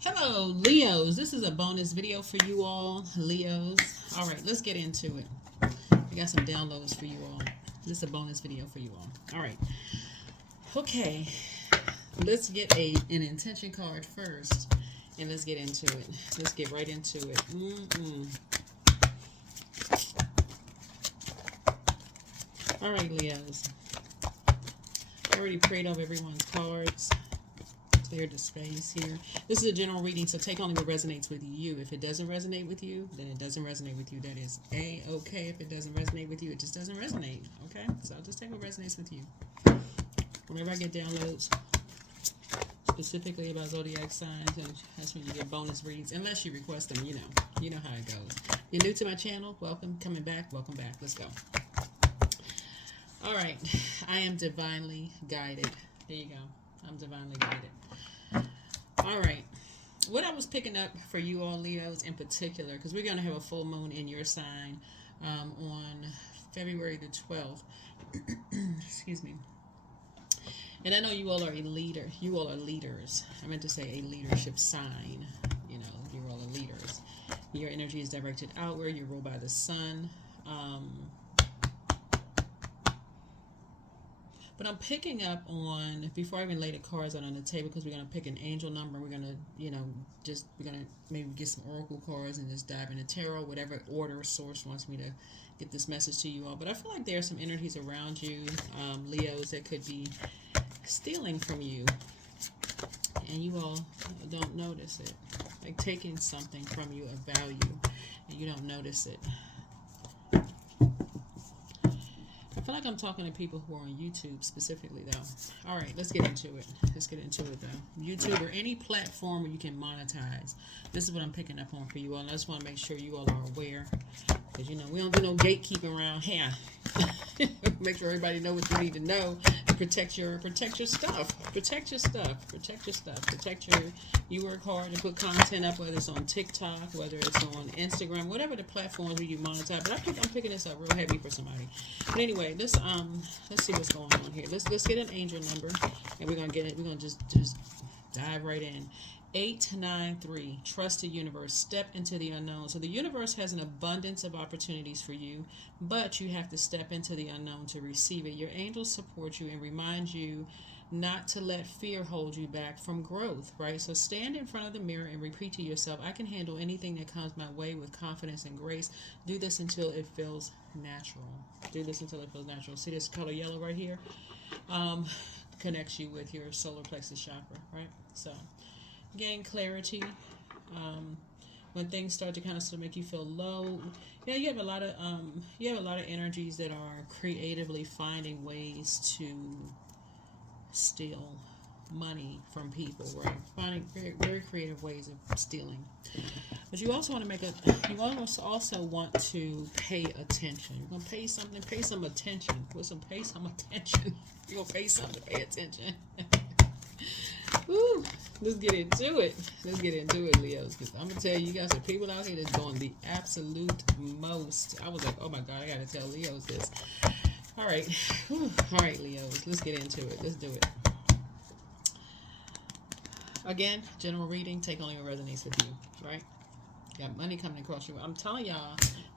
Hello, Leos. This is a bonus video for you all, Leos. All right, let's get into it. I got some downloads for you all. This is a bonus video for you all. All right. Okay. Let's get an intention card first, and let's get into it. Let's get right into it. All right, Leos. I already prayed over everyone's cards. Clear the space here. This is a general reading, so take only what resonates with you. If it doesn't resonate with you, then it doesn't resonate with you. That is A-okay. If it doesn't resonate with you, it just doesn't resonate. Okay? So I'll just take what resonates with you. Whenever I get downloads specifically about Zodiac signs, and that's when you get bonus reads. Unless you request them, you know how it goes. You're new to my channel, welcome. Coming back, welcome back. Let's go. All right. I am divinely guided. There you go. I'm divinely guided. All right. What I was picking up for you all, Leos, in particular, because we're going to have a full moon in your sign on February the 12th. Excuse me. And I know you all are a leader. You all are leaders. I meant to say a leadership sign. You know, you all are leaders. Your energy is directed outward. You're ruled by the sun. But I'm picking up on, before I even lay the cards out on the table, because we're going to pick an angel number. We're going to, we're going to maybe get some oracle cards and just dive into tarot, whatever order source wants me to get this message to you all. But I feel like there are some energies around you, Leos, that could be stealing from you. And you all don't notice it. Like taking something from you of value, and you don't notice it. I feel like I'm talking to people who are on YouTube specifically, though. All right, let's get into it. Let's get into it, though. YouTube or any platform where you can monetize. This is what I'm picking up on for you all. And I just want to make sure you all are aware. Because, we don't do no gatekeeping around here. Make sure everybody know what you need to know to protect your stuff. Protect your stuff. Protect your stuff. Protect your... You work hard to put content up, whether it's on TikTok, whether it's on Instagram, whatever the platforms where you monetize. But I'm picking this up real heavy for somebody. But anyway, let's see what's going on here. Let's get an angel number, and we're gonna get it. We're gonna just dive right in. 893. Trust the universe. Step into the unknown. So the universe has an abundance of opportunities for you, but you have to step into the unknown to receive it. Your angels support you and remind you not to let fear hold you back from growth, right? So stand in front of the mirror and repeat to yourself, I can handle anything that comes my way with confidence and grace. Do this until it feels natural. Do this until it feels natural. See this color yellow right here? Connects you with your solar plexus chakra, right? So gain clarity. When things start to kind of make you feel low, you have a lot of energies that are creatively finding ways to steal money from people, right? Finding very, very creative ways of stealing. But you also want to also want to pay attention. You're gonna pay some attention. Pay some attention. You're gonna pay something to pay attention. Woo. Let's get into it. Leos. Because I'm gonna tell you, you got some people out here that's doing the absolute most. I was like, oh my god, I gotta tell Leos this. All right. Whew. All right, Leos. Let's get into it. Let's do it. Again, general reading. Take only what resonates with you, right? Got money coming across you. I'm telling y'all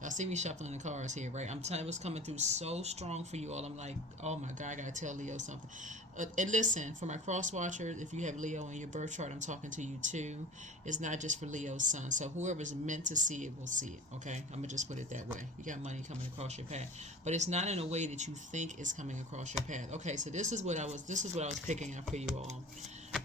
see me shuffling the cards here, right? I'm telling you, it's coming through so strong for you all. I'm like, oh my God, I gotta tell Leo something. And listen, for my cross watchers, if you have Leo in your birth chart, I'm talking to you too. It's not just for Leo's sun. So whoever's meant to see it will see it. Okay, I'm gonna just put it that way. You got money coming across your path, but it's not in a way that you think it's coming across your path. Okay, so this is what I was picking up for you all.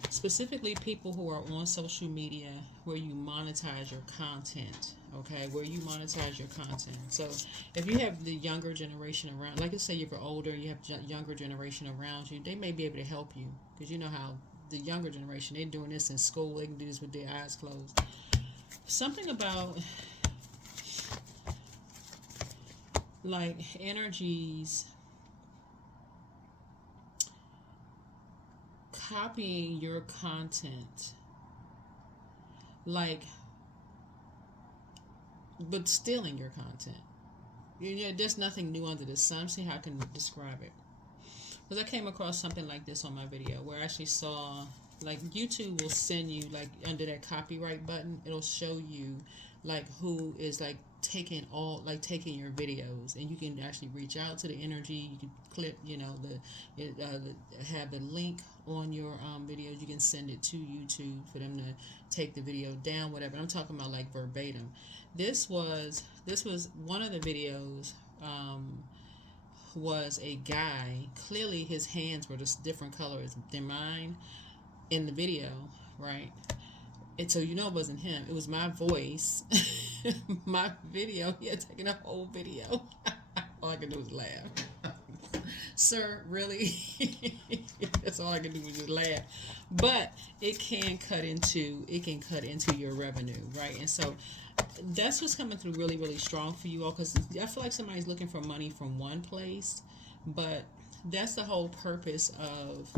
Specifically, people who are on social media where you monetize your content, okay, where you monetize your content. So if you have the younger generation around, like I say, if you're older, you have younger generation around you, they may be able to help you, because you know how the younger generation, they're doing this in school, they can do this with their eyes closed. Something about like energies copying your content, like, but stealing your content. There's nothing new under the sun. See how I can describe it. Because I came across something like this on my video, where I actually saw Like YouTube will send you, like under that copyright button, it'll show you like who is like taking your videos, and you can actually reach out to the energy. You can clip, have the link on your videos. You can send it to YouTube for them to take the video down, whatever. I'm talking about like verbatim. This was one of the videos. Was a guy, clearly his hands were just different colors than mine in the video, right? And so it wasn't him. It was my voice, my video. He had taken a whole video. All I could do was laugh. Sir, really? That's all I can do was just laugh. But it can cut into your revenue, right? And so that's what's coming through really, really strong for you all, because I feel like somebody's looking for money from one place, but that's the whole purpose of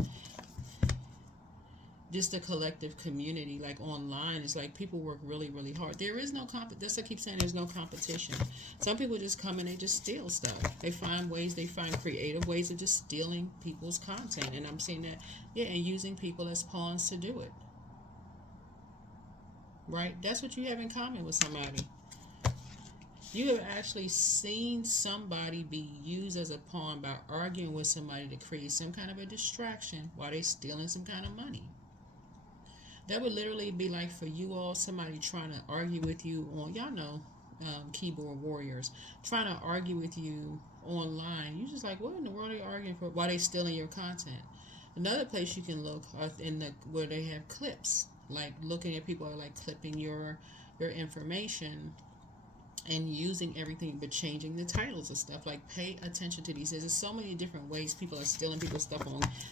just the collective community. Like online, it's like people work really, really hard. There is no that's what I keep saying, there's no competition. Some people just come and they just steal stuff. They find creative ways of just stealing people's content, and I'm seeing that, and using people as pawns to do it. Right? That's what you have in common with somebody. You have actually seen somebody be used as a pawn by arguing with somebody to create some kind of a distraction while they're stealing some kind of money. That would literally be like for you all, somebody trying to argue with you on, keyboard warriors, trying to argue with you online. You're just like, what in the world are they arguing for? Why they stealing your content? Another place you can look where they have clips, like looking at people like clipping your information and using everything but changing the titles of stuff. Like, pay attention to these. There's so many different ways people are stealing people's stuff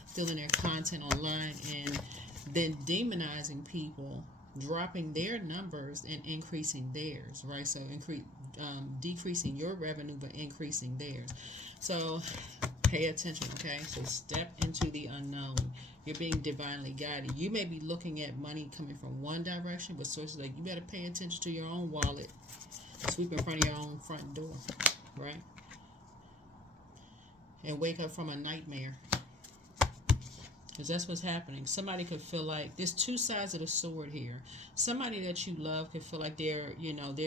stealing their content online, and then demonizing people, dropping their numbers and increasing theirs, right? So decreasing your revenue but increasing theirs. So pay attention, okay? So step into the unknown. You're being divinely guided. You may be looking at money coming from one direction, but sources like, you better pay attention to your own wallet. Sweep in front of your own front door, right? And wake up from a nightmare. Because that's what's happening. Somebody could feel like there's two sides of the sword here. Somebody that you love could feel like they're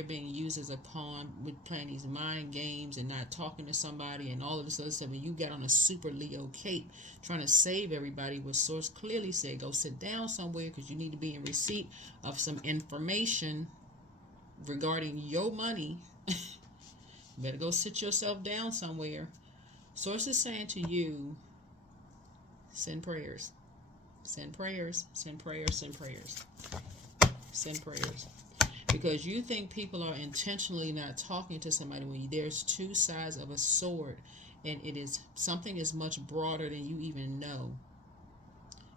being used as a pawn with playing these mind games and not talking to somebody and all of this other stuff. And you got on a super Leo cape trying to save everybody, where source clearly said, go sit down somewhere because you need to be in receipt of some information regarding your money. Better go sit yourself down somewhere. Source is saying to you, send prayers. Send prayers. Send prayers. Send prayers. Send prayers. Because you think people are intentionally not talking to somebody when there's two sides of a sword, and something is much broader than you even know.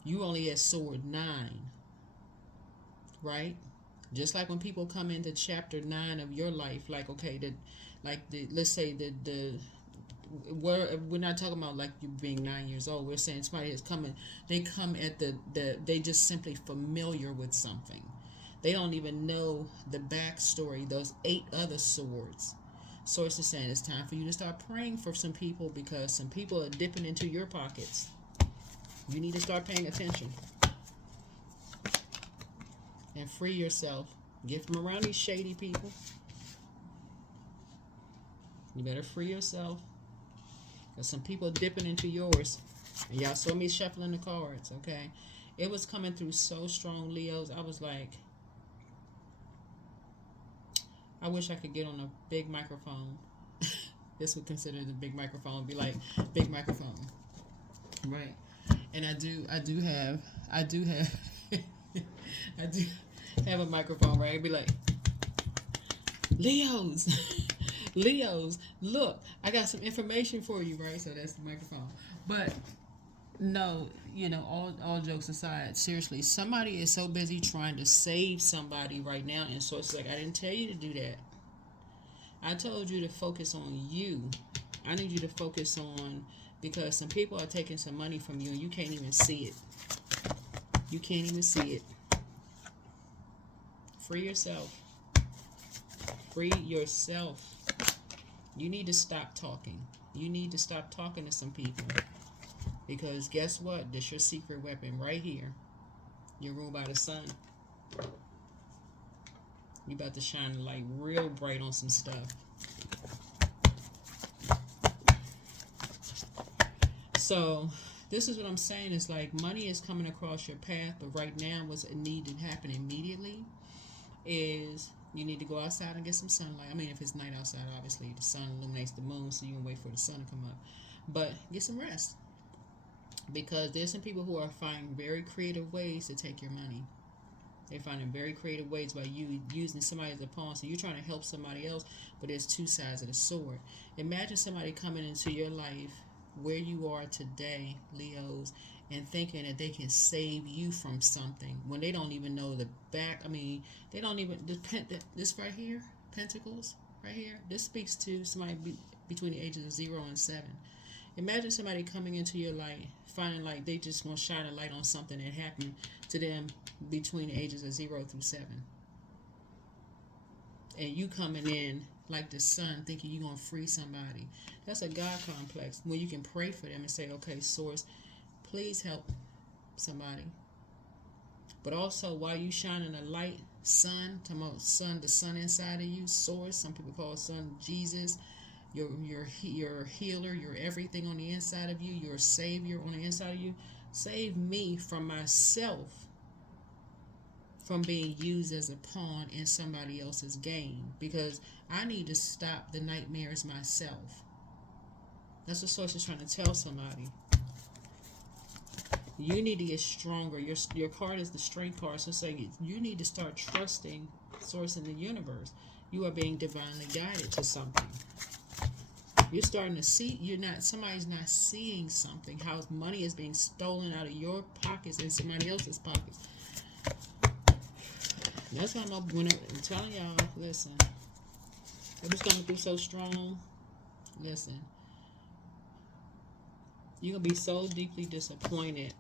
You only at sword 9, right? Just like when people come into chapter 9 of your life, like, okay, let's say we're not talking about like you being 9 years old. We're saying somebody is coming. They come at they just simply familiar with something. They don't even know the backstory. Those 8 other swords. Source is saying it's time for you to start praying for some people, because some people are dipping into your pockets. You need to start paying attention and free yourself. Get from around these shady people. You better free yourself. Because some people are dipping into yours. And y'all saw me shuffling the cards, okay? It was coming through so strong, Leos. I was like, I wish I could get on a big microphone. This would consider the big microphone. Be like, big microphone. Right. And I do have I do have a microphone, right? It'd be like, Leos, look, I got some information for you, right? So that's the microphone. But no, all jokes aside, seriously, somebody is so busy trying to save somebody right now, and so it's like, I didn't tell you to do that. I told you to focus on you. I need you to focus on, because some people are taking some money from you and you can't even see it. You can't even see it. Free yourself. Free yourself. You need to stop talking. You need to stop talking to some people. Because guess what? This your secret weapon right here. You're ruled by the sun. You about to shine the light real bright on some stuff. So this is what I'm saying. Is like money is coming across your path, but right now what's needed to happen immediately is you need to go outside and get some sunlight. I mean, if it's night outside, obviously the sun illuminates the moon, so you can wait for the sun to come up. But get some rest, because there's some people who are finding very creative ways to take your money. They're finding very creative ways by you using somebody as a pawn. So you're trying to help somebody else, but there's two sides of the sword. Imagine somebody coming into your life where you are today, Leos, and thinking that they can save you from something when they don't even know the back. I mean, they don't even, this right here, Pentacles, right here, this speaks to somebody between the ages of 0 and 7. Imagine somebody coming into your life, finding like they just want to shine a light on something that happened to them between the ages of 0 through 7. And you coming in like the sun, thinking you're going to free somebody. That's a God complex, when you can pray for them and say, okay, Source, please help somebody. But also, while you shining a light, sun, talking about sun, the sun inside of you, Source, some people call sun Jesus, your healer, your everything on the inside of you, your savior on the inside of you. Save me from myself, from being used as a pawn in somebody else's game, because I need to stop the nightmares myself. That's what Source is trying to tell somebody. You need to get stronger. Your card is the strength card. So say you need to start trusting Source in the universe. You are being divinely guided to something. You're starting to see, somebody's not seeing something, how money is being stolen out of your pockets and somebody else's pockets. That's why I'm telling y'all, listen, I'm just coming through so strong. Listen, you're going to be so deeply disappointed.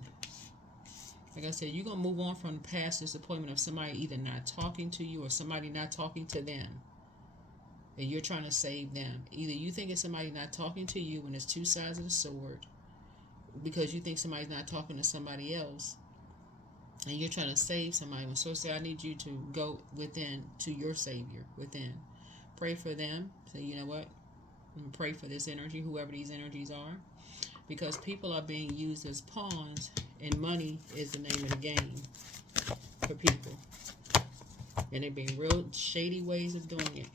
Like I said, you're going to move on from the past disappointment of somebody either not talking to you or somebody not talking to them. And you're trying to save them. Either you think it's somebody not talking to you when there's two sides of the sword, because you think somebody's not talking to somebody else, and you're trying to save somebody. When Source says, I need you to go within to your Savior within. Pray for them. Say, you know what? I'm going to pray for this energy, whoever these energies are. Because people are being used as pawns, and money is the name of the game for people. And they're being real shady ways of doing it.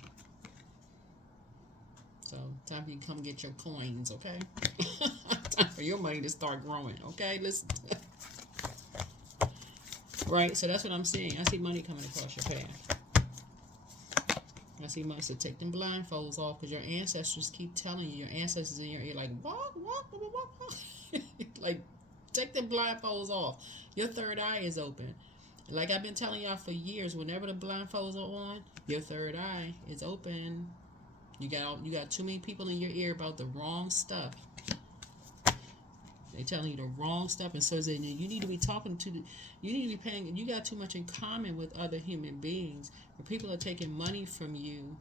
So, time for you to come get your coins, okay? Time for your money to start growing, okay? Listen. Right, so that's what I'm seeing. I see money coming across your path. I see money. So take them blindfolds off, because your ancestors keep telling you, your ancestors in your ear, like, walk. Like, take them blindfolds off. Your third eye is open. Like I've been telling y'all for years, whenever the blindfolds are on, your third eye is open. You got too many people in your ear about the wrong stuff. They telling you the wrong stuff, and so then you need to be talking to you need to be paying. You got too much in common with other human beings. Where people are taking money from you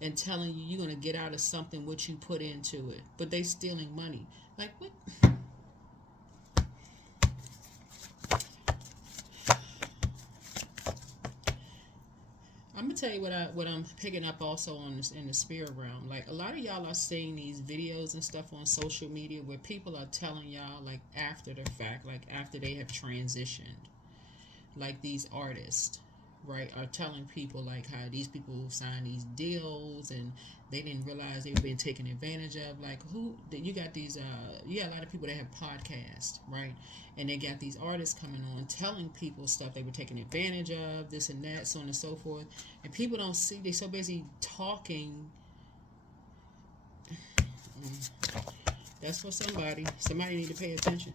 and telling you you're gonna get out of something what you put into it, but they stealing money. Like what? I'm gonna tell you what I'm picking up also on this in the spirit realm. Like a lot of y'all are seeing these videos and stuff on social media where people are telling y'all, like after the fact, like after they have transitioned, like these artists, right, are telling people like how these people sign these deals and they didn't realize they were being taken advantage of. Like you got these you got a lot of people that have podcasts, right, and they got these artists coming on telling people stuff they were taking advantage of, this and that, so on and so forth, and people don't see. They so busy talking. That's for somebody need to pay attention.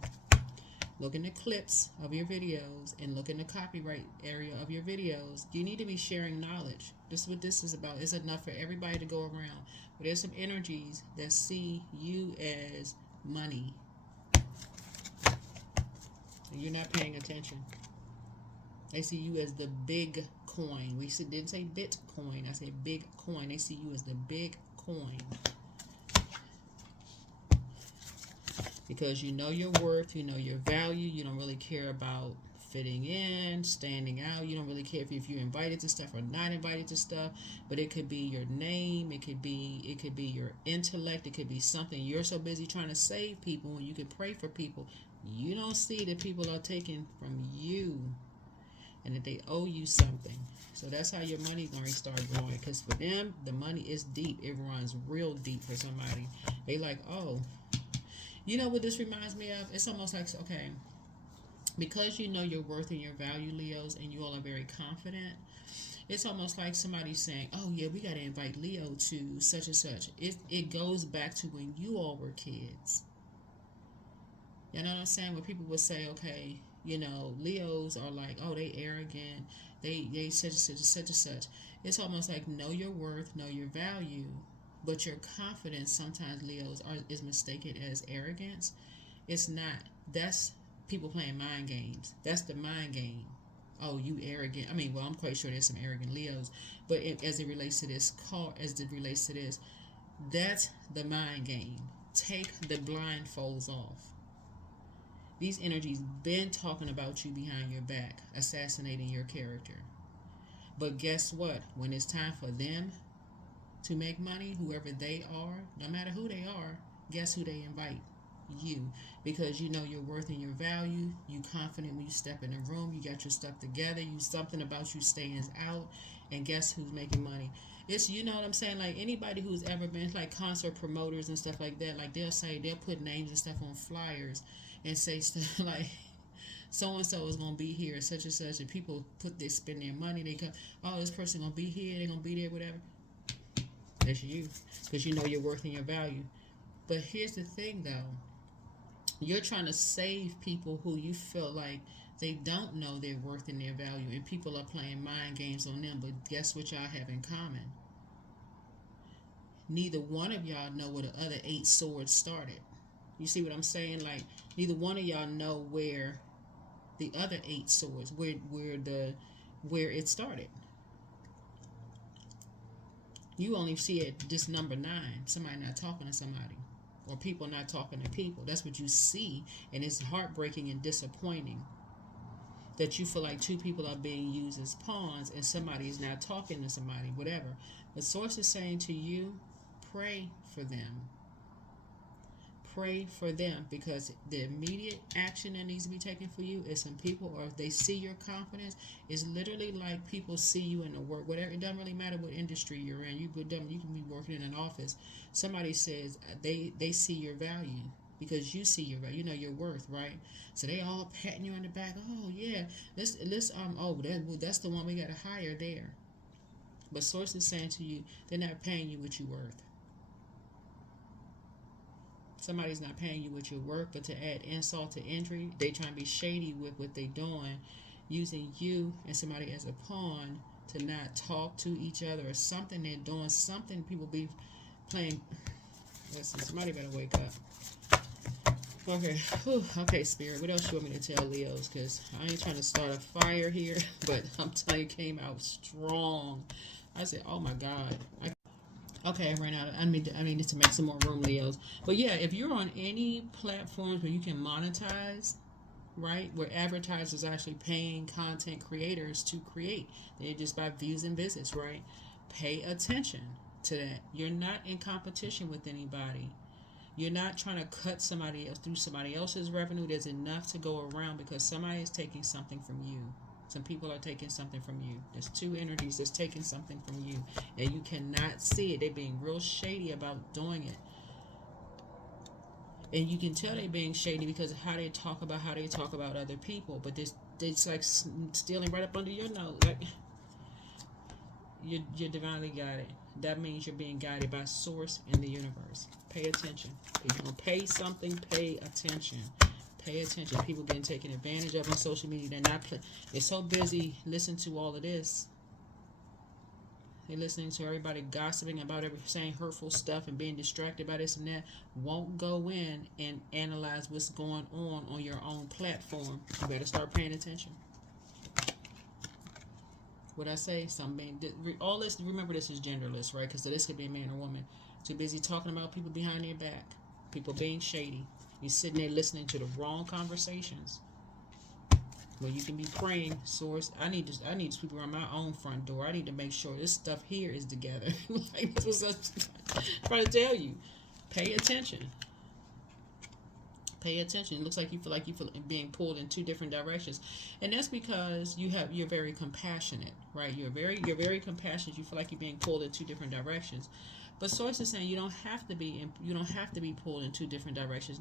Look in the clips of your videos and look in the copyright area of your videos. You need to be sharing knowledge. This is what this is about. It's enough for everybody to go around. But there's some energies that see you as money. And you're not paying attention. They see you as the big coin. Didn't say Bitcoin. I said big coin. They see you as the big coin. because you know your worth, you know your value. You don't really care about fitting in, standing out. You don't really care if you're invited to stuff or not invited to stuff. But it could be your name, it could be your intellect, it could be something. You're so busy trying to save people when you can pray for people. You don't see that people are taking from you and that they owe you something. So that's how your money going to start growing. Because for them, the money is deep. It runs real deep for somebody. They like, oh, you know what this reminds me of? It's almost like, okay, because you know your worth and your value, Leos, and you all are very confident, it's almost like somebody saying, oh, yeah, we got to invite Leo to such and such. It goes back to when you all were kids. You know what I'm saying? When people would say, okay, you know, Leos are like, oh, they arrogant, they such and such and such and such. It's almost like know your worth, know your value, but your confidence sometimes is mistaken as arrogance. It's not. That's people playing mind games. That's the mind game. Oh, you arrogant. I mean, well, I'm quite sure there's some arrogant Leos, but as it relates to this that's the mind game. Take the blindfolds off. These energies been talking about you behind your back, assassinating your character. But guess what? When it's time for them to make money, whoever they are, no matter who they are, guess who they invite? You. Because you know your worth and your value. You confident when you step in the room. You got your stuff together. You something about you stands out. And guess who's making money? It's, you know what I'm saying? Like anybody who's ever been like concert promoters and stuff like that, like they'll put names and stuff on flyers and say stuff like so and so is gonna be here such and such, and people spend their money. They come, oh, this person gonna be here, they're gonna be there, whatever. That's you, because you know your worth and your value. But here's the thing, though. You're trying to save people who you feel like they don't know their worth and their value, and people are playing mind games on them. But guess what y'all have in common? Neither one of y'all know where the other 8 swords started. You see what I'm saying? Like neither one of y'all know where the other 8 swords, where it started. You only see it just number 9. Somebody not talking to somebody, or people not talking to people. That's what you see, and it's heartbreaking and disappointing that you feel like 2 people are being used as pawns and somebody is not talking to somebody, whatever. The source is saying to you, pray for them. Pray for them, because the immediate action that needs to be taken for you is some people, or if they see your confidence, it's literally like people see you in the work, whatever. It doesn't really matter what industry you're in. You can be working in an office. Somebody says they see your value because you see your value. You know your worth, right? So they all patting you on the back. Oh yeah, let's that's the one we got to hire there. But source is saying to you, they're not paying you what you're worth. Somebody's not paying you what you're worth, but to add insult to injury, they trying to be shady with what they doing, using you and somebody as a pawn to not talk to each other, or something they're doing, something people be playing. Listen, somebody better wake up. Okay, whew. Okay, Spirit, what else you want me to tell Leos? Because I ain't trying to start a fire here, but I'm telling you, came out strong. I said, oh my God. Okay, I ran out. I needed to make some more room, Leos. But yeah, if you're on any platforms where you can monetize, right, where advertisers are actually paying content creators to create, they just buy views and visits, right? Pay attention to that. You're not in competition with anybody. You're not trying to cut somebody else through somebody else's revenue. There's enough to go around because somebody is taking something from you. Some people are taking something from you. There's 2 energies that's taking something from you, and you cannot see it. They're being real shady about doing it, and you can tell they're being shady because of how they talk about other people. But it's like stealing right up under your nose. Like you're divinely guided. That means you're being guided by source in the universe. Pay attention. If you're gonna pay something, pay attention. Pay attention. People being taken advantage of on social media. They're so busy listening to all of this. They're listening to everybody gossiping about saying hurtful stuff and being distracted by this and that. Won't go in and analyze what's going on your own platform. You better start paying attention. What I say? All this. Remember, this is genderless, right? Because this could be a man or woman. Too busy talking about people behind their back. People being shady. You're sitting there listening to the wrong conversations. When you can be praying, source, I need to sweep around my own front door. I need to make sure this stuff here is together. Like, that's what I'm trying to tell you. Pay attention. Pay attention. It looks like you feel being pulled in two different directions, and that's because you're very compassionate, right? You're very compassionate. You feel like you're being pulled in two different directions, but source is saying you don't have to be pulled in two different directions.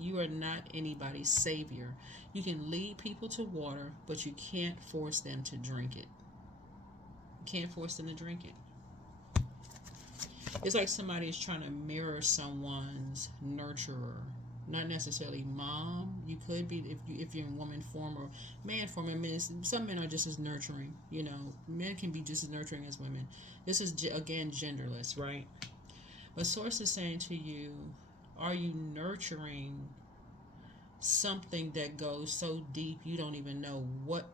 You are not anybody's savior. You can lead people to water, but you can't force them to drink it. You can't force them to drink it. It's like somebody is trying to mirror someone's nurturer. Not necessarily mom. You could be if you're in woman form or man form. I mean, some men are just as nurturing. Men can be just as nurturing as women. This is again genderless, right? But source is saying to you, are you nurturing something that goes so deep you don't even know what?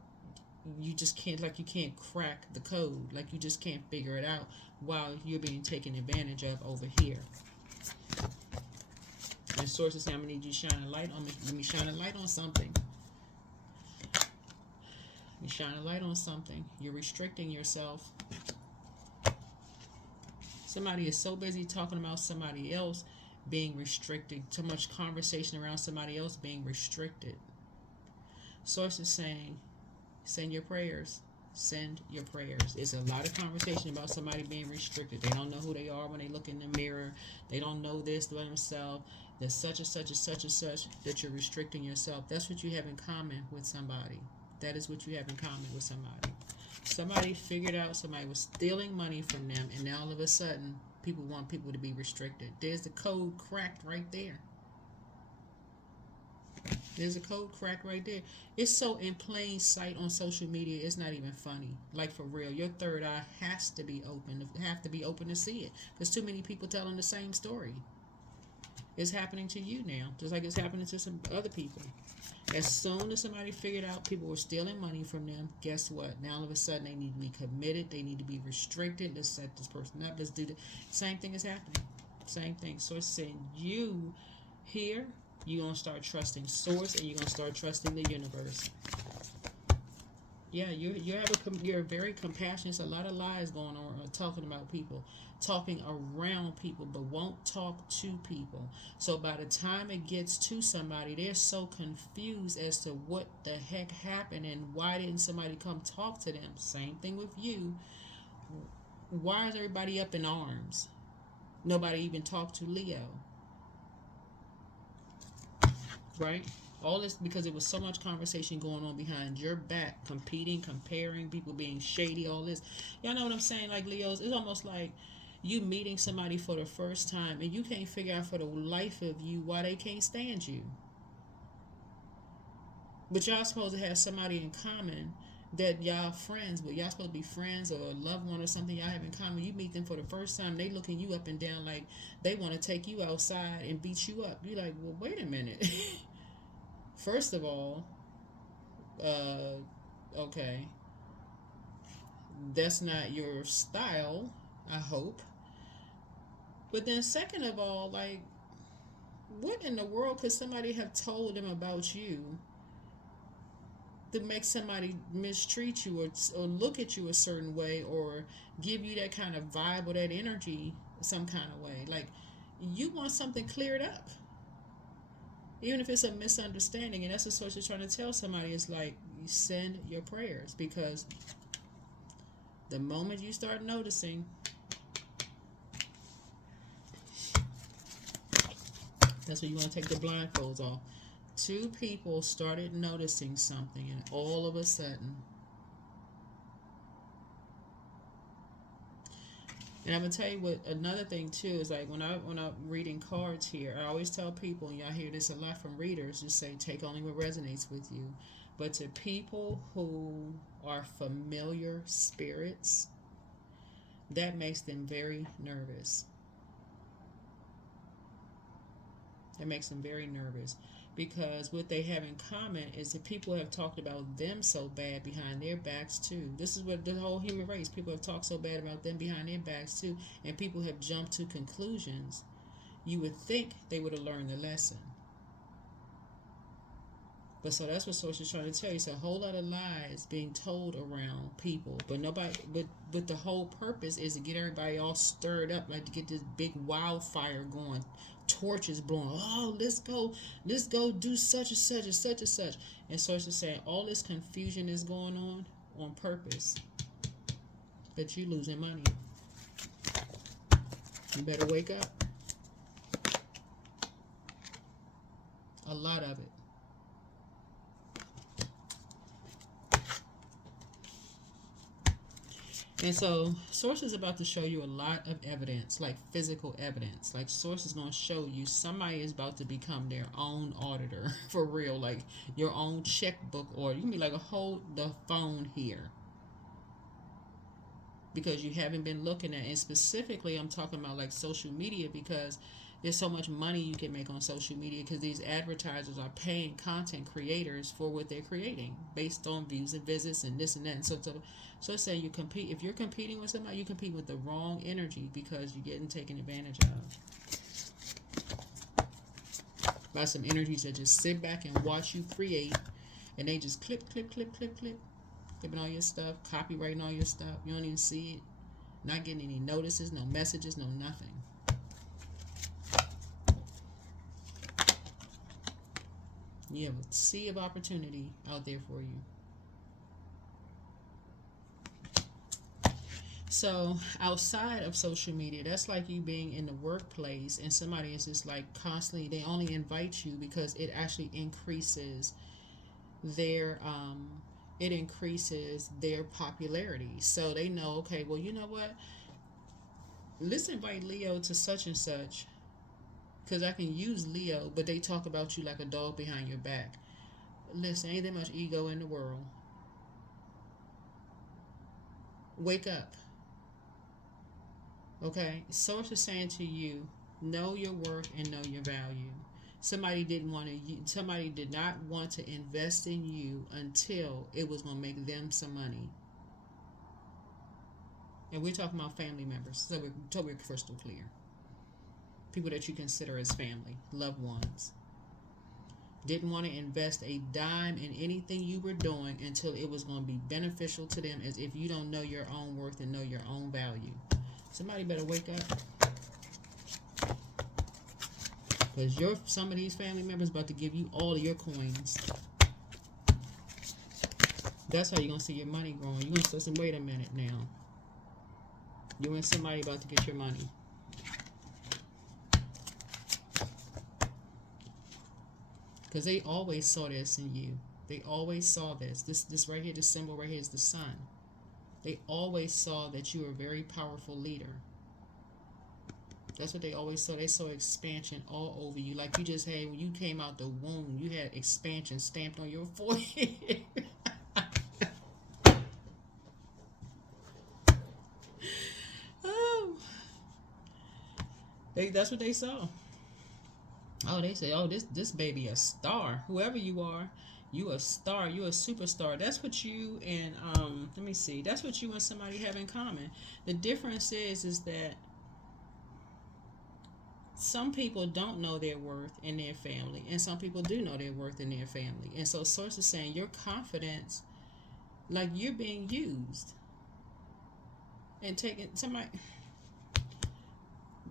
You just can't, like, you can't crack the code. Like, you just can't figure it out while you're being taken advantage of over here. And source is saying, I'm going to need you to shine a light on me. Let me shine a light on something. You shine a light on something. You're restricting yourself. Somebody is so busy talking about somebody else being restricted. Too much conversation around somebody else being restricted. Source is saying, send your prayers. Send your prayers. It's a lot of conversation about somebody being restricted. They don't know who they are when they look in the mirror. They don't know this about themselves. There's such and such and such and such that you're restricting yourself. That's what you have in common with somebody. That is what you have in common with somebody. Somebody figured out somebody was stealing money from them, and now all of a sudden people want people to be restricted. There's the code cracked right there. There's a code crack right there. It's so in plain sight on social media, it's not even funny. Like, for real, your third eye has to be open. Have to be open to see it. There's too many people telling the same story. It's happening to you now, just like it's happening to some other people. As soon as somebody figured out people were stealing money from them, guess what? Now all of a sudden they need to be committed. They need to be restricted. Let's set this person up. Let's do the same thing is happening. Same thing. So it's saying you here, you're going to start trusting source, and you're going to start trusting the universe. Yeah, you're very compassionate. There's a lot of lies going on, talking about people, talking around people, but won't talk to people. So by the time it gets to somebody, they're so confused as to what the heck happened and why didn't somebody come talk to them. Same thing with you. Why is everybody up in arms? Nobody even talked to Leo. Right? All this because it was so much conversation going on behind your back, competing, comparing, people being shady, all this. Y'all know what I'm saying? Like, Leos, it's almost like you meeting somebody for the first time and you can't figure out for the life of you why they can't stand you. But y'all supposed to have somebody in common that y'all friends with. Y'all supposed to be friends or a loved one or something y'all have in common. You meet them for the first time, they looking you up and down like they want to take you outside and beat you up. You're like, well, wait a minute. First of all, okay, that's not your style, I hope. But then second of all, like, what in the world could somebody have told them about you to make somebody mistreat you or look at you a certain way or give you that kind of vibe or that energy some kind of way? Like, you want something cleared up. Even if it's a misunderstanding, and that's what Source is trying to tell somebody, is like, you send your prayers, because the moment you start noticing, that's when you want to take the blindfolds off. Two people started noticing something, and all of a sudden, and I'm gonna tell you what another thing too is, like, when I'm reading cards here, I always tell people, and y'all hear this a lot from readers, just say take only what resonates with you. But to people who are familiar spirits, that makes them very nervous. That makes them very nervous, because what they have in common is that people have talked about them so bad behind their backs too. This is what the whole human race, people have talked so bad about them behind their backs too, and people have jumped to conclusions. You would think they would have learned the lesson. But so that's what Source is trying to tell you. It's a whole lot of lies being told around people, but nobody. But the whole purpose is to get everybody all stirred up, like to get this big wildfire going, torches blowing. Oh, let's go do such and such and such and such. And Source is saying all this confusion is going on purpose, but you losing money. You better wake up. A lot of it. And so Source is about to show you a lot of evidence, like physical evidence. Like Source is going to show you somebody is about to become their own auditor for real, like your own checkbook, or you can be like hold the phone here, because you haven't been looking at. And specifically I'm talking about like social media, because there's so much money you can make on social media, because these advertisers are paying content creators for what they're creating based on views and visits and this and that. And so it's saying if you're competing with somebody, you compete with the wrong energy, because you're getting taken advantage of by some energies that just sit back and watch you create, and they just clip, clipping all your stuff, copywriting all your stuff. You don't even see it, not getting any notices, no messages, no nothing. You have a sea of opportunity out there for you. So outside of social media, that's like you being in the workplace and somebody is just like constantly, they only invite you because it actually increases their popularity. So they know, okay, well, you know what? Let's invite Leo to such and such, because I can use Leo, but they talk about you like a dog behind your back. Listen, ain't that much ego in the world. Wake up. Okay? Source is saying to you, know your worth and know your value. Somebody did not want to invest in you until it was going to make them some money. And we're talking about family members, so we're crystal clear. People that you consider as family, loved ones. Didn't want to invest a dime in anything you were doing until it was going to be beneficial to them, as if you don't know your own worth and know your own value. Somebody better wake up. Because some of these family members about to give you all of your coins. That's how you're going to see your money growing. You're going to say, wait a minute now. You and somebody about to get your money. Because they always saw this in you. They always saw this. This right here, this symbol right here is the sun. They always saw that you were a very powerful leader. That's what they always saw. They saw expansion all over you. Like you just had, when you came out the womb, you had expansion stamped on your forehead. Oh. That's what they saw. Oh, they say, oh, this baby a star. Whoever you are, you a star. You a superstar. That's what you and let me see. That's what you and somebody have in common. The difference is that some people don't know their worth in their family, and some people do know their worth in their family. And so Source is saying your confidence, like you're being used and taking somebody.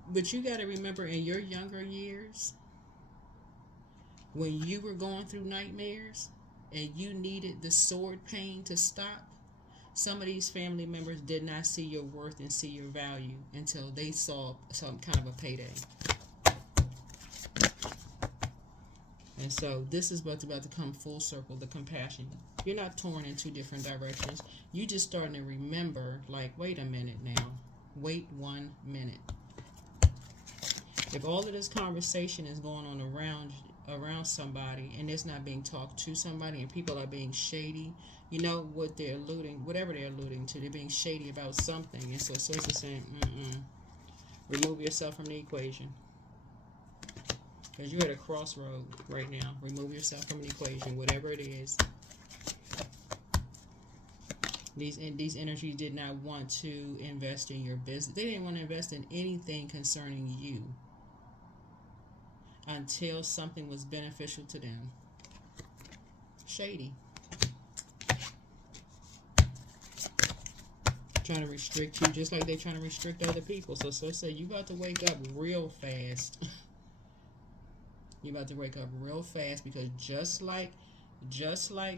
But you got to remember, in your younger years, when you were going through nightmares and you needed the sword pain to stop, some of these family members did not see your worth and see your value until they saw some kind of a payday. And so this is about to come full circle, the compassion. You're not torn in two different directions. You just starting to remember, like, wait a minute now. Wait 1 minute. If all of this conversation is going on around somebody and it's not being talked to somebody, and people are being shady, you know what they're alluding, whatever they're alluding to, they're being shady about something. And so Source is saying, remove yourself from the equation. Because you're at a crossroad right now. Remove yourself from the equation, whatever it is. These energies did not want to invest in your business. They didn't want to invest in anything concerning you until something was beneficial to them. shady. Trying to restrict you just like they're trying to restrict other people. So say you about to wake up real fast. You about to wake up real fast because just like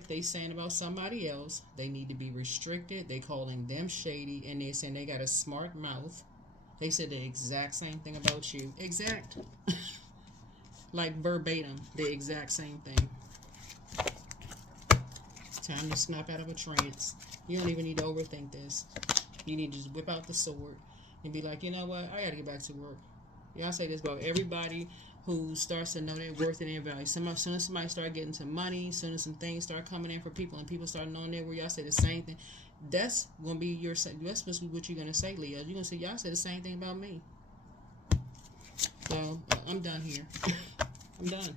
they saying about somebody else, they need to be restricted. They calling them shady, and they saying they got a smart mouth. They said the exact same thing about you. Exact. Like verbatim, the exact same thing. It's time to snap out of a trance. You don't even need to overthink this. You need to just whip out the sword and be like, you know what? I got to get back to work. Y'all say this about everybody who starts to know their worth and their value. As soon as somebody start getting some money, as soon as some things start coming in for people and people start knowing their worth, y'all say the same thing. That's going to be that's supposed to be what you're going to say, Leo. You're going to say, y'all say the same thing about me. So, I'm done here. I'm done.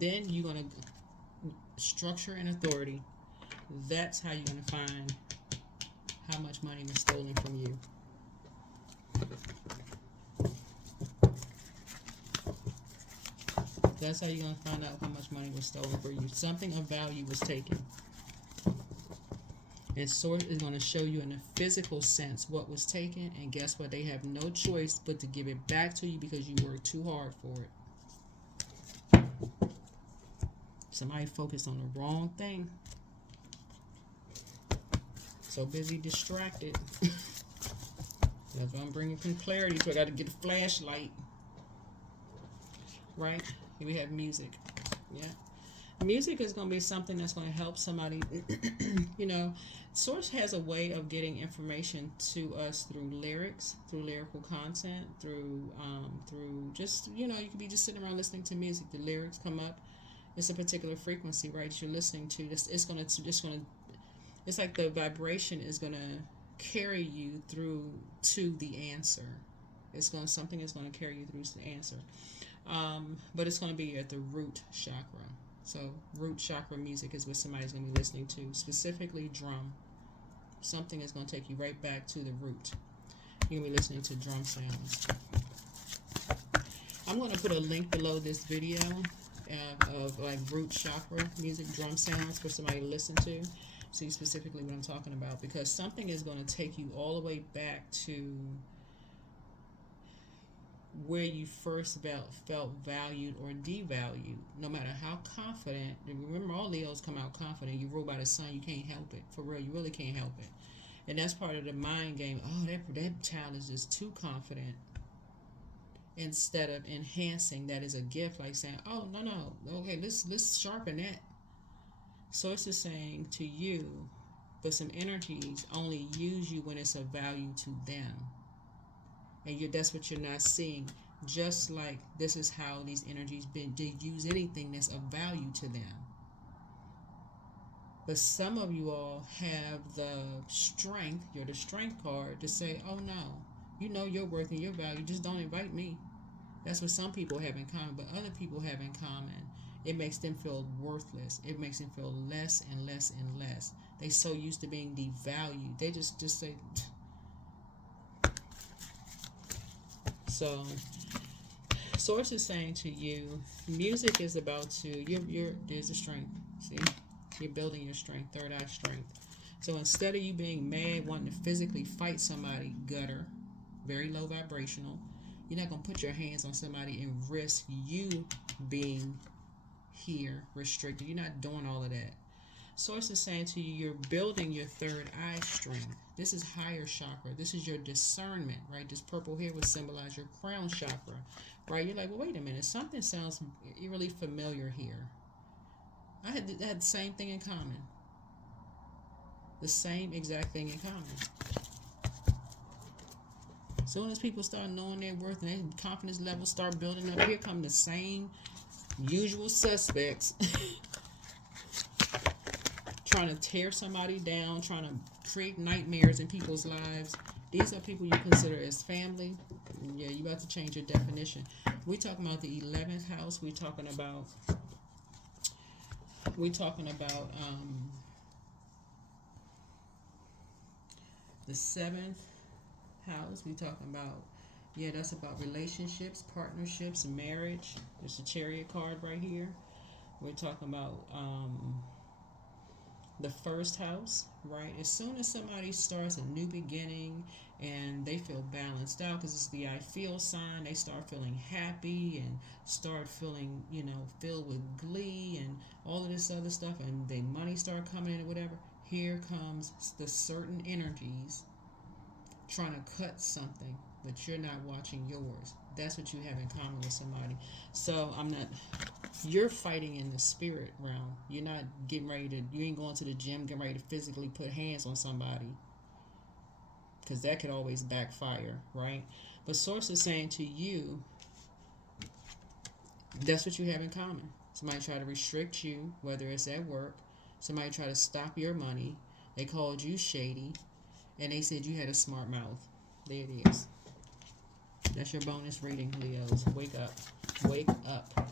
Then you're going to structure and authority. That's how you're going to find how much money was stolen from you. That's how you're going to find out how much money was stolen from you. Something of value was taken. And Source is going to show you in a physical sense what was taken. And guess what? They have no choice but to give it back to you because you worked too hard for it. Somebody focused on the wrong thing. So busy distracted. That's why I'm bringing some clarity. So I got to get a flashlight. Right? Here we have music. Yeah. Music is going to be something that's going to help somebody. You know, Source has a way of getting information to us through lyrics, through lyrical content, through just, you know, you could be just sitting around listening to music. The lyrics come up. It's a particular frequency, right, that you're listening to. It's like the vibration is going to carry you through to the answer. Something is going to carry you through to the answer. But it's going to be at the root chakra. So root chakra music is what somebody's going to be listening to, specifically drum. Something is going to take you right back to the root. You're going to be listening to drum sounds. I'm going to put a link below this video of like root chakra music, drum sounds for somebody to listen to. See specifically what I'm talking about, because something is going to take you all the way back to where you first felt valued or devalued, no matter how confident. Remember, all Leos come out confident. You rule by the sun, you can't help it. For real, you really can't help it. And that's part of the mind game. Oh, that child is just too confident. Instead of enhancing that as a gift, like saying, oh, no, okay, let's sharpen that. Source is saying to you, but some energies only use you when it's of value to them. And that's what you're not seeing. Just like this is how these energies they use anything that's of value to them. But some of you all have the strength, you're the strength card, to say, oh no, you know your worth and your value, just don't invite me. That's what some people have in common, but other people have in common. It makes them feel worthless. It makes them feel less and less and less. They so used to being devalued. They just say. So, Source is saying to you, music is about there's a strength. See, you're building your strength, third eye strength. So instead of you being mad, wanting to physically fight somebody, gutter, very low vibrational, you're not going to put your hands on somebody and risk you being here restricted. You're not doing all of that. Source is saying to you, you're building your third eye strength. This is higher chakra. This is your discernment, right? This purple here would symbolize your crown chakra, right? You're like, well, wait a minute. Something sounds eerily familiar here. I had the same thing in common. The same exact thing in common. As soon as people start knowing their worth and their confidence levels start building up, here come the same usual suspects trying to tear somebody down, trying to create nightmares in people's lives. These are people you consider as family. Yeah, you about to change your definition. We're talking about the 11th house. We're talking about the 7th house. We're talking about, that's about relationships, partnerships, marriage. There's a Chariot card right here. We're talking about the first house, right? As soon as somebody starts a new beginning and they feel balanced out, because it's the I feel sign, they start feeling happy and start feeling, filled with glee and all of this other stuff, and the money start coming in or whatever. Here comes the certain energies trying to cut something, but you're not watching yours. That's what you have in common with somebody. So you're fighting in the spirit realm. You're not you ain't going to the gym getting ready to physically put hands on somebody, because that could always backfire, right? But Source is saying to you, that's what you have in common. Somebody try to restrict you, whether it's at work. Somebody try to stop your money. They called you shady, and they said you had a smart mouth. There it is. That's your bonus reading, Leos. Wake up. Wake up.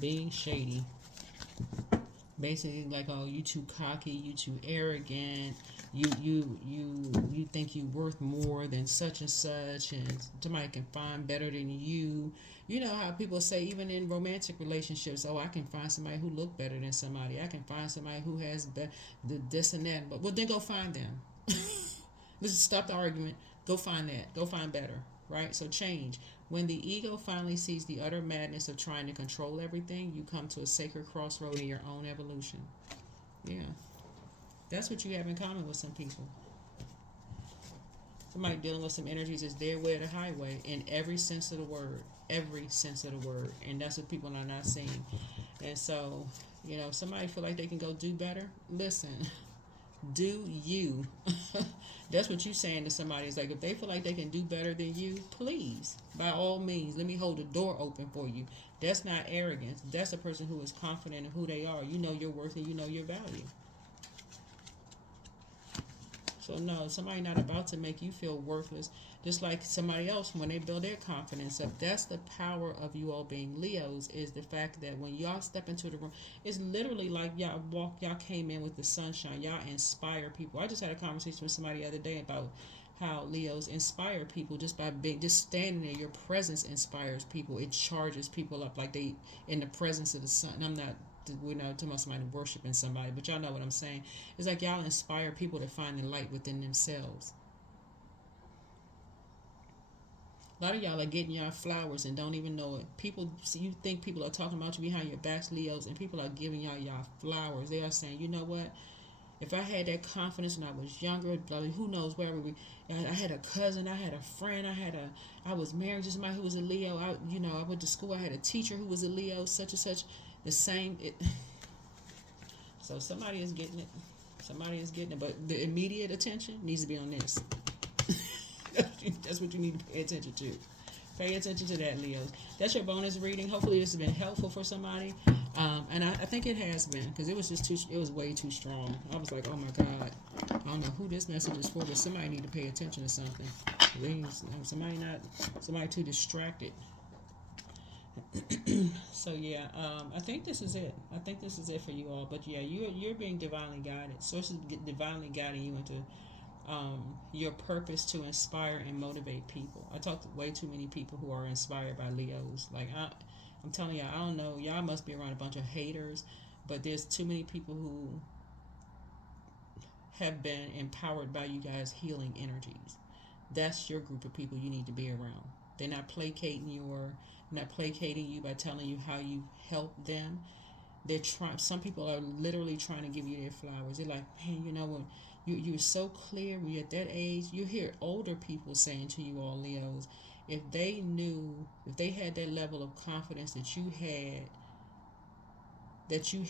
Being shady. Basically like, oh, you too cocky, you too arrogant, you think you worth more than such and such, and somebody can find better than you. You know how people say, even in romantic relationships, oh, I can find somebody who look better than somebody. I can find somebody who has this and that. But well, then go find them. Let's stop the argument. Go find that. Go find better. Right? So change. When the ego finally sees the utter madness of trying to control everything, you come to a sacred crossroad in your own evolution. Yeah. That's what you have in common with some people. Somebody dealing with some energies is their way or the highway in every sense of the word. Every sense of the word. And that's what people are not seeing. And so, somebody feel like they can go do better. Listen. Do you. That's what you're saying to somebody. It's like, if they feel like they can do better than you, please, by all means, let me hold the door open for you. That's not arrogance. That's a person who is confident in who they are. You know your worth and you know your value. So no, somebody not about to make you feel worthless, just like somebody else when they build their confidence up. That's the power of you all being Leos, is the fact that when y'all step into the room, it's literally like y'all came in with the sunshine. Y'all inspire people. I just had a conversation with somebody the other day about how Leos inspire people just by just standing there. Your presence inspires people. It charges people up like they in the presence of the sun. And I'm not, we're not talking about somebody worshiping somebody, but y'all know what I'm saying. It's like y'all inspire people to find the light within themselves. A lot of y'all are getting y'all flowers and don't even know it. You think people are talking about you behind your backs, Leos, and people are giving y'all flowers. They are saying, you know what? If I had that confidence when I was younger, who knows where I had a cousin, I had a friend, I was married to somebody who was a Leo. I went to school. I had a teacher who was a Leo, such and such. The same. So somebody is getting it. Somebody is getting it, but the immediate attention needs to be on this. That's what you need to pay attention to. Pay attention to that, Leos. That's your bonus reading. Hopefully this has been helpful for somebody. And I think it has been, because it was just it was way too strong. I was like, oh my God, I don't know who this message is for, but somebody need to pay attention to something. Somebody too distracted. So yeah, I think this is it. I think this is it for you all. But yeah, you're being divinely guided. Sources divinely guiding you into your purpose to inspire and motivate people. I talk to way too many people who are inspired by Leos. Like I'm telling y'all, I don't know. Y'all must be around a bunch of haters, but there's too many people who have been empowered by you guys' healing energies. That's your group of people you need to be around. They're not placating you by telling you how you help them. They're trying. Some people are literally trying to give you their flowers. They're like, man, when you're so clear when you're at that age. You hear older people saying to you all, Leos, if they had that level of confidence that you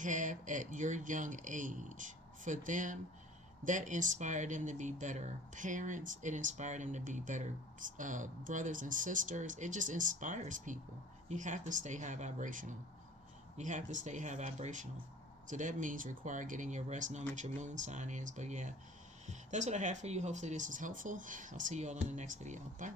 have at your young age, for them, that inspired them to be better parents. It inspired them to be better brothers and sisters. It just inspires people. You have to stay high vibrational. So that means require getting your rest, knowing what your moon sign is. But yeah, that's what I have for you. Hopefully this is helpful. I'll see you all in the next video. Bye.